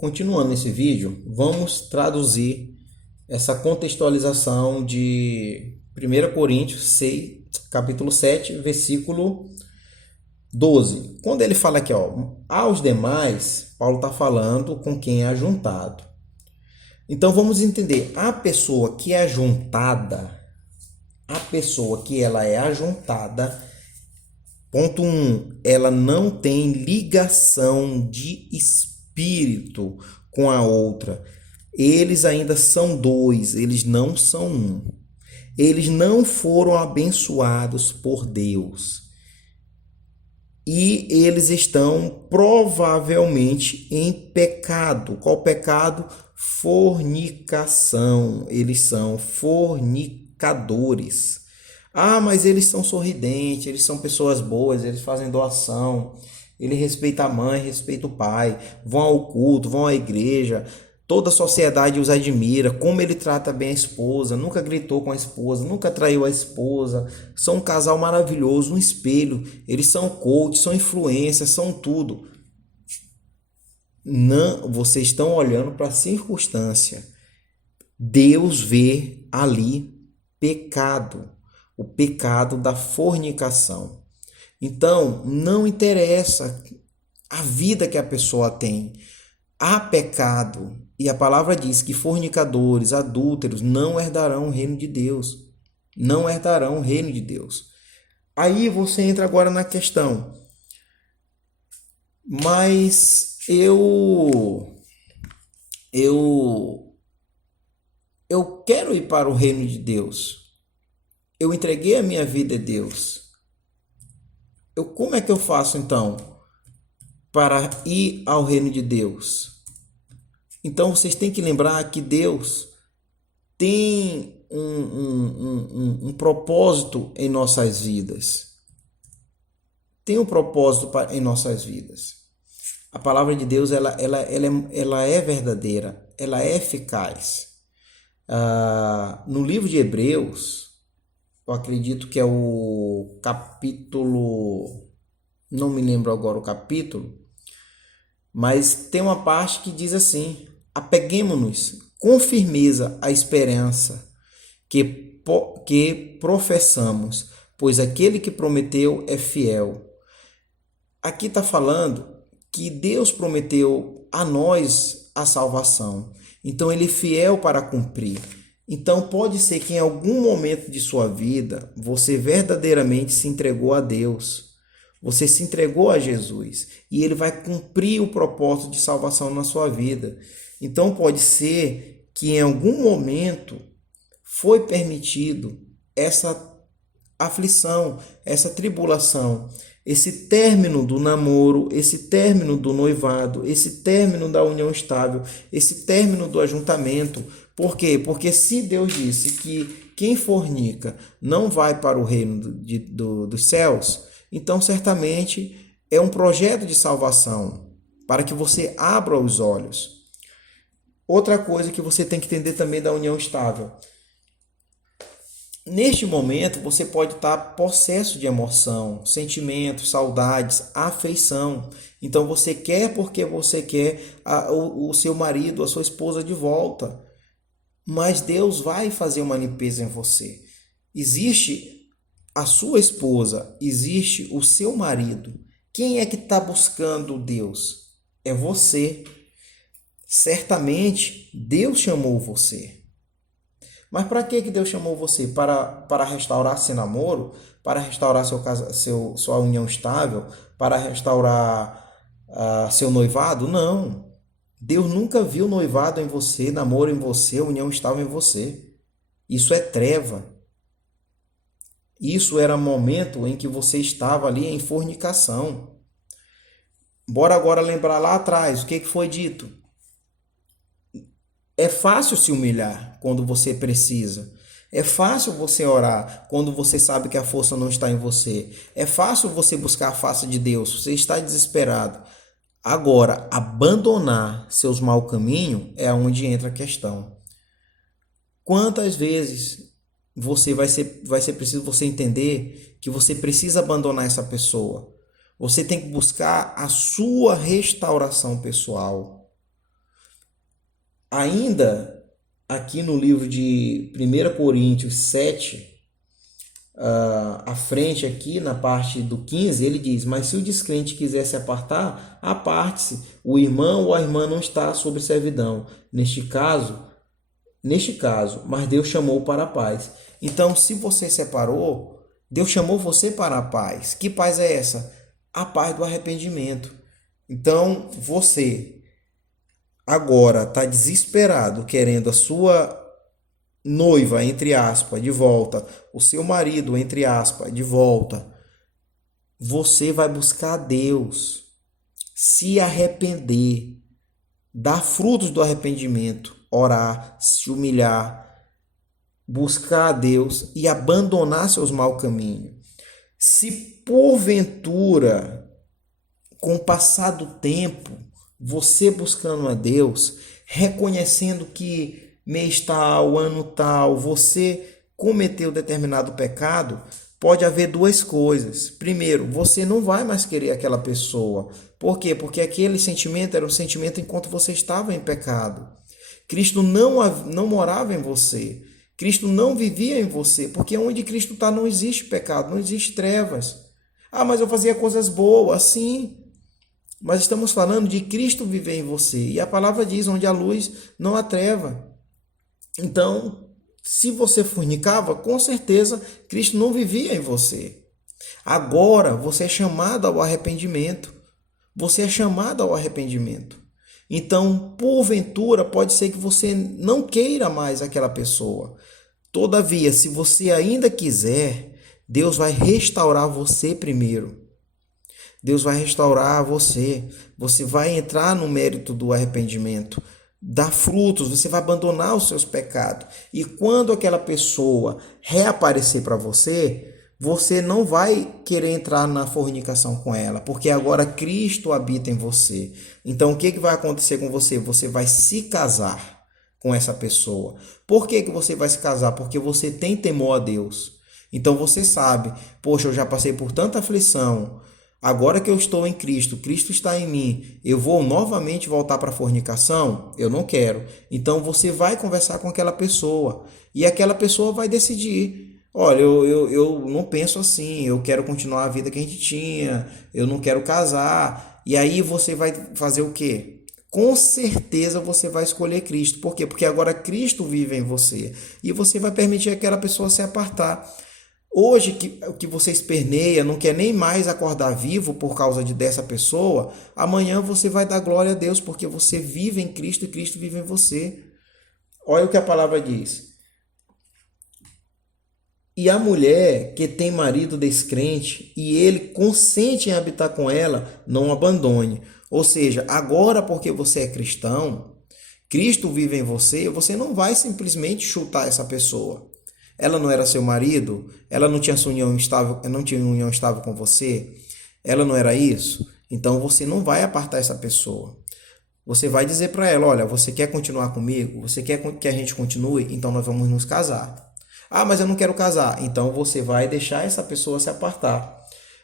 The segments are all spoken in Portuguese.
Continuando esse vídeo, vamos traduzir essa contextualização de 1 Coríntios 6, capítulo 7, versículo 12. Quando ele fala aqui, aos demais, Paulo está falando com quem é ajuntado. Então vamos entender, a pessoa que é ajuntada, ponto 1, ela não tem ligação de espírito com a outra. Eles ainda são dois, eles não são um. Eles não foram abençoados por Deus. E eles estão provavelmente em pecado. Qual pecado? Fornicação. Eles são fornicadores. Mas eles são sorridentes, eles são pessoas boas, eles fazem doação, ele respeita a mãe, respeita o pai, vão ao culto, vão à igreja, toda a sociedade os admira, como ele trata bem a esposa, nunca gritou com a esposa, nunca traiu a esposa, são um casal maravilhoso, um espelho, eles são coach, são influências, são tudo. Não, vocês estão olhando para a circunstância. Deus vê ali pecado. O pecado da fornicação. Então, não interessa a vida que a pessoa tem. Há pecado. E a palavra diz que fornicadores, adúlteros, não herdarão o reino de Deus. Não herdarão o reino de Deus. Aí você entra agora na questão. Mas eu quero ir para o reino de Deus. Eu entreguei a minha vida a Deus. Como é que eu faço então para ir ao reino de Deus? Então vocês têm que lembrar que Deus tem um propósito em nossas vidas. Tem um propósito em nossas vidas. A palavra de Deus ela é verdadeira, ela é eficaz. No livro de Hebreus, eu acredito que é o capítulo, não me lembro agora o capítulo, mas tem uma parte que diz assim: apeguemo-nos com firmeza à esperança que professamos, pois aquele que prometeu é fiel. Aqui está falando que Deus prometeu a nós a salvação, então ele é fiel para cumprir. Então pode ser que em algum momento de sua vida você verdadeiramente se entregou a Deus. Você se entregou a Jesus e ele vai cumprir o propósito de salvação na sua vida. Então pode ser que em algum momento foi permitido essa aflição, essa tribulação, esse término do namoro, esse término do noivado, esse término da união estável, esse término do ajuntamento. Por quê? Porque se Deus disse que quem fornica não vai para o reino dos céus, então certamente é um projeto de salvação para que você abra os olhos. Outra coisa que você tem que entender também da união estável. Neste momento você pode estar possesso de emoção, sentimentos, saudades, afeição. Então você quer porque você quer o seu marido, a sua esposa de volta. Mas Deus vai fazer uma limpeza em você. Existe a sua esposa, existe o seu marido. Quem é que está buscando Deus? É você. Certamente Deus chamou você. Mas para que Deus chamou você? Para restaurar seu namoro? Para restaurar sua união estável? Para restaurar seu noivado? Não. Deus nunca viu noivado em você, namoro em você, união estável em você. Isso é treva. Isso era momento em que você estava ali em fornicação. Bora agora lembrar lá atrás, o que foi dito? É fácil se humilhar quando você precisa. É fácil você orar quando você sabe que a força não está em você. É fácil você buscar a face de Deus, você está desesperado. Agora, abandonar seus maus caminhos é onde entra a questão. Quantas vezes vai ser preciso você entender que você precisa abandonar essa pessoa? Você tem que buscar a sua restauração pessoal. Ainda aqui no livro de 1 Coríntios 7, à frente aqui na parte do 15, ele diz: mas se o descrente quiser se apartar, aparte-se. O irmão ou a irmã não está sob servidão. Neste caso, mas Deus chamou para a paz. Então, se você separou, Deus chamou você para a paz. Que paz é essa? A paz do arrependimento. Então, você agora está desesperado, querendo a sua noiva, entre aspas, de volta, o seu marido, entre aspas, de volta. Você vai buscar a Deus, se arrepender, dar frutos do arrependimento, orar, se humilhar, buscar a Deus e abandonar seus maus caminhos. Se porventura, com o passar do tempo, você buscando a Deus, reconhecendo que mês tal, ano tal, você cometeu determinado pecado, pode haver duas coisas. Primeiro, você não vai mais querer aquela pessoa. Por quê? Porque aquele sentimento era um sentimento enquanto você estava em pecado. Cristo não morava em você. Cristo não vivia em você. Porque onde Cristo está não existe pecado, não existe trevas. Ah, mas eu fazia coisas boas, sim. Mas estamos falando de Cristo viver em você. E a palavra diz, onde há luz, não há treva. Então, se você fornicava, com certeza Cristo não vivia em você. Agora você é chamado ao arrependimento. Você é chamado ao arrependimento. Então, porventura, pode ser que você não queira mais aquela pessoa. Todavia, se você ainda quiser, Deus vai restaurar você primeiro. Deus vai restaurar você. Você vai entrar no mérito do arrependimento. Dar frutos, você vai abandonar os seus pecados. E quando aquela pessoa reaparecer para você, você não vai querer entrar na fornicação com ela, porque agora Cristo habita em você. Então o que vai acontecer com você? Você vai se casar com essa pessoa. Por que você vai se casar? Porque você tem temor a Deus. Então você sabe, poxa, eu já passei por tanta aflição. Agora que eu estou em Cristo, Cristo está em mim, eu vou novamente voltar para a fornicação? Eu não quero. Então você vai conversar com aquela pessoa e aquela pessoa vai decidir. Olha, eu não penso assim, eu quero continuar a vida que a gente tinha, eu não quero casar. E aí você vai fazer o quê? Com certeza você vai escolher Cristo. Por quê? Porque agora Cristo vive em você e você vai permitir aquela pessoa se apartar. Hoje que você esperneia, não quer nem mais acordar vivo por causa dessa pessoa, amanhã você vai dar glória a Deus porque você vive em Cristo e Cristo vive em você. Olha o que a palavra diz. E a mulher que tem marido descrente e ele consente em habitar com ela, não abandone. Ou seja, agora porque você é cristão, Cristo vive em você, você não vai simplesmente chutar essa pessoa. Ela não era seu marido? Ela não tinha união estável com você? Ela não era isso? Então você não vai apartar essa pessoa. Você vai dizer para ela, olha, você quer continuar comigo? Você quer que a gente continue? Então nós vamos nos casar. Ah, mas eu não quero casar. Então você vai deixar essa pessoa se apartar.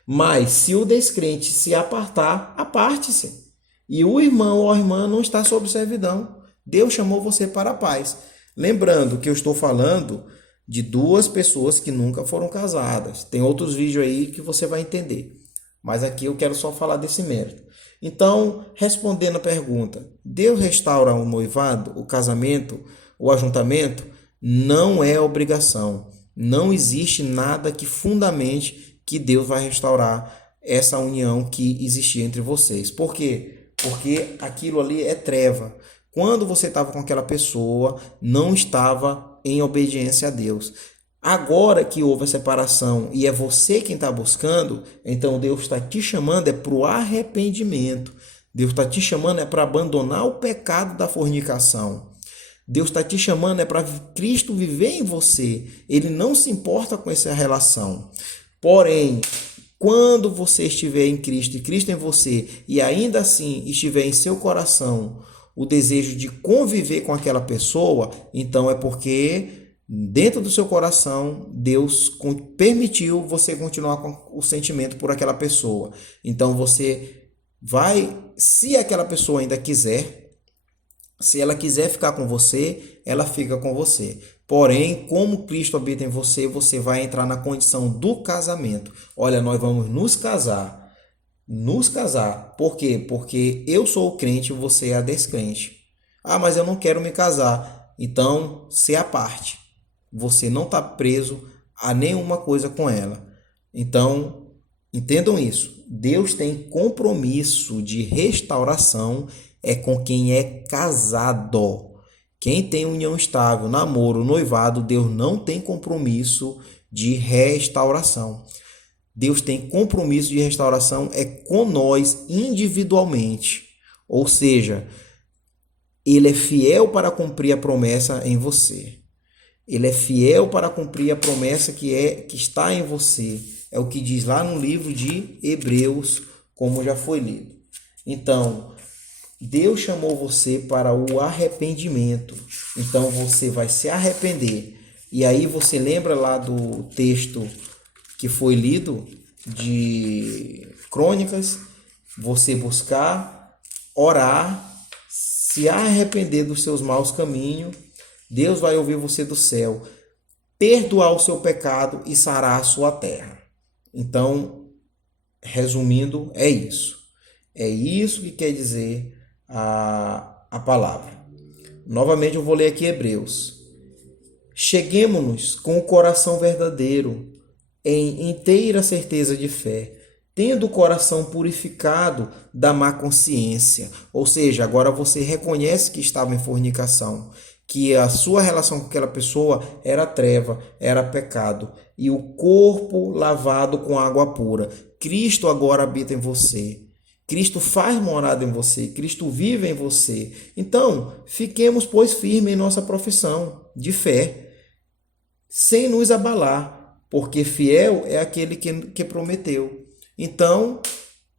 Mas se o descrente se apartar, aparte-se. E o irmão ou a irmã não está sob servidão. Deus chamou você para a paz. Lembrando que eu estou falando de duas pessoas que nunca foram casadas. Tem outros vídeos aí que você vai entender. Mas aqui eu quero só falar desse mérito. Então, respondendo a pergunta, Deus restaura o noivado, o casamento, o ajuntamento? Não é obrigação. Não existe nada que fundamente que Deus vai restaurar essa união que existia entre vocês. Por quê? Porque aquilo ali é treva. Quando você estava com aquela pessoa, não estava em obediência a Deus. Agora que houve a separação e é você quem está buscando, então Deus está te chamando para o arrependimento. Deus está te chamando para abandonar o pecado da fornicação. Deus está te chamando para Cristo viver em você. Ele não se importa com essa relação. Porém, quando você estiver em Cristo e Cristo em você e ainda assim estiver em seu coração o desejo de conviver com aquela pessoa, então é porque dentro do seu coração Deus permitiu você continuar com o sentimento por aquela pessoa. Então você vai, se aquela pessoa ainda quiser, Se ela quiser ficar com você, ela fica com você. Porém, como Cristo habita em você, você vai entrar na condição do casamento. Olha, nós vamos nos casar. Nos casar. Por quê? Porque eu sou o crente e você é a descrente. Ah, mas eu não quero me casar. Então, se aparte. Você não está preso a nenhuma coisa com ela. Então, entendam isso. Deus tem compromisso de restauração é com quem é casado. Quem tem união estável, namoro, noivado, Deus não tem compromisso de restauração. Deus tem compromisso de restauração é com nós individualmente. Ou seja, Ele é fiel para cumprir a promessa em você. Ele é fiel para cumprir a promessa que está em você. É o que diz lá no livro de Hebreus, como já foi lido. Então, Deus chamou você para o arrependimento. Então, você vai se arrepender. E aí você lembra lá do texto que foi lido de Crônicas, você buscar, orar, se arrepender dos seus maus caminhos, Deus vai ouvir você do céu, perdoar o seu pecado e sarar a sua terra. Então, resumindo, é isso. É isso que quer dizer a palavra. Novamente eu vou ler aqui Hebreus. Cheguemo-nos com o coração verdadeiro, em inteira certeza de fé, tendo o coração purificado da má consciência. Ou seja, agora você reconhece que estava em fornicação, que a sua relação com aquela pessoa era treva, era pecado, e o corpo lavado com água pura. Cristo agora habita em você. Cristo faz morada em você, Cristo vive em você. Então, fiquemos, pois, firmes em nossa profissão de fé, sem nos abalar, porque fiel é aquele que prometeu. Então,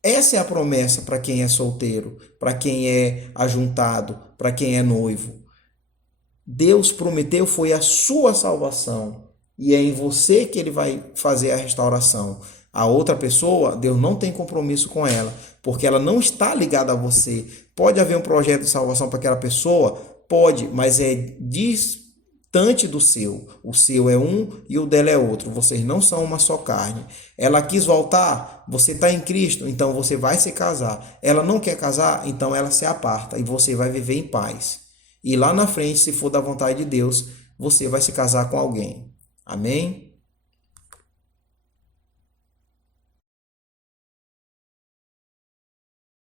essa é a promessa para quem é solteiro, para quem é ajuntado, para quem é noivo. Deus prometeu foi a sua salvação e é em você que ele vai fazer a restauração. A outra pessoa, Deus não tem compromisso com ela, porque ela não está ligada a você. Pode haver um projeto de salvação para aquela pessoa? Pode, mas é distante do seu. O seu é um e o dela é outro. Vocês não são uma só carne. Ela quis voltar, você está em Cristo, então você vai se casar. Ela não quer casar, então ela se aparta e você vai viver em paz. E lá na frente, se for da vontade de Deus, você vai se casar com alguém. Amém?